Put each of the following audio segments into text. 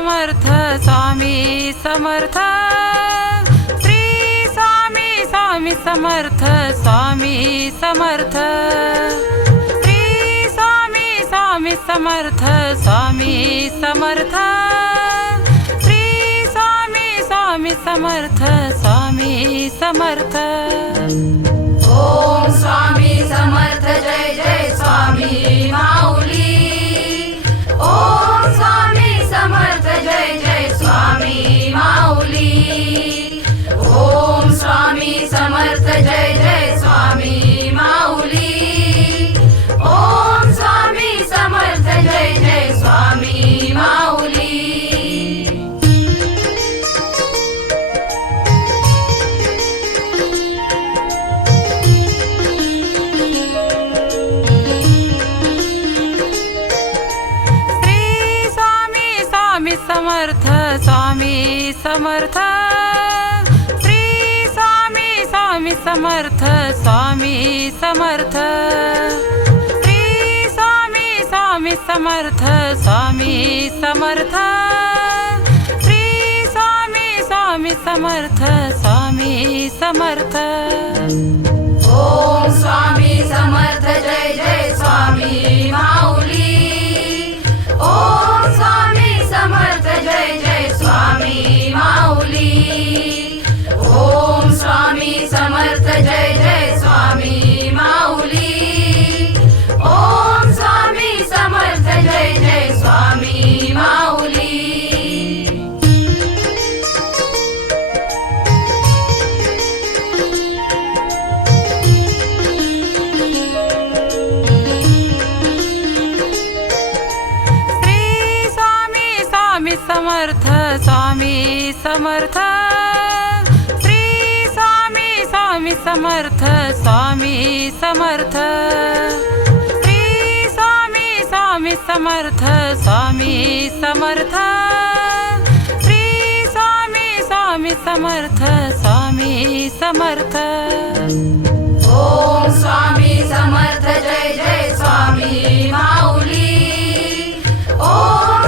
Samarth Swami Samarth. Shri Swami Swami Samarth Swami Samarth. Shri Swami Swami Samarth Swami Samarth. Shri Swami Swami Samarth Swami Samarth. Om Swami Samarth Jai Jai Swami Mauli. Om Samarth Swami Samarth. Shri Swami Swami Samarth Swami Samarth. Shri Swami Swami Samarth Swami Samarth. Shri Swami Swami Samarth Swami Samarth. Om Swami Samarth Jai Jai Swami Samarth Swami Samarth. Shri Swami Swami Samarth Swami Samarth. Shri Swami Swami Samarth Swami Samarth. Shri Swami Swami Samarth Swami Samarth. Om Swami Samarth Jai Jai Swami Mauli. Om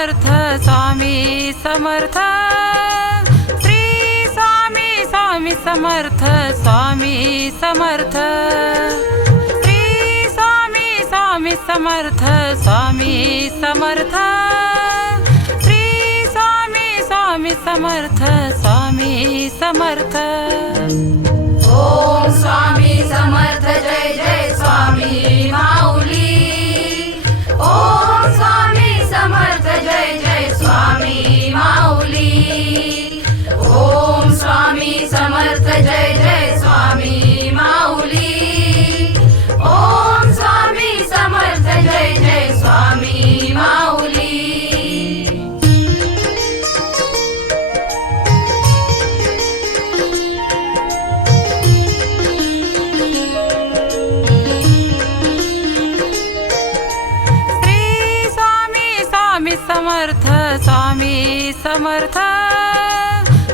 Samarth Swami Samarth. Shri Swami Swami Samarth Swami Samarth. Shri Swami Swami Samarth Swami Samarth. Shri Swami Swami Samarth Swami Samarth. Om Swami Samarth Jai Jai Swami Mauli. Om Samarth Jai Jai Samarth Swami Samarth.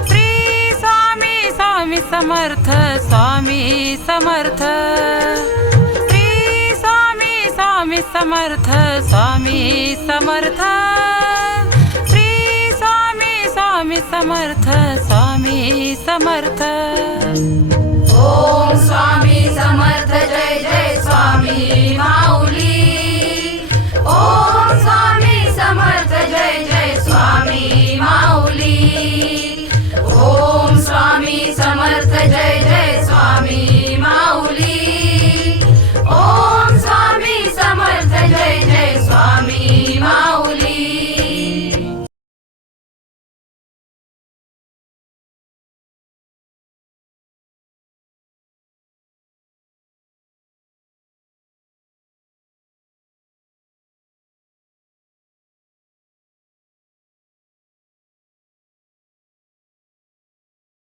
Shri Swami Swami Samarth Swami Samarth. Shri Swami Swami Samarth Swami Samarth. Shri Swami Swami Samarth Swami Samarth. Om Swami Samarth Jai Jai Swami Mauli. Om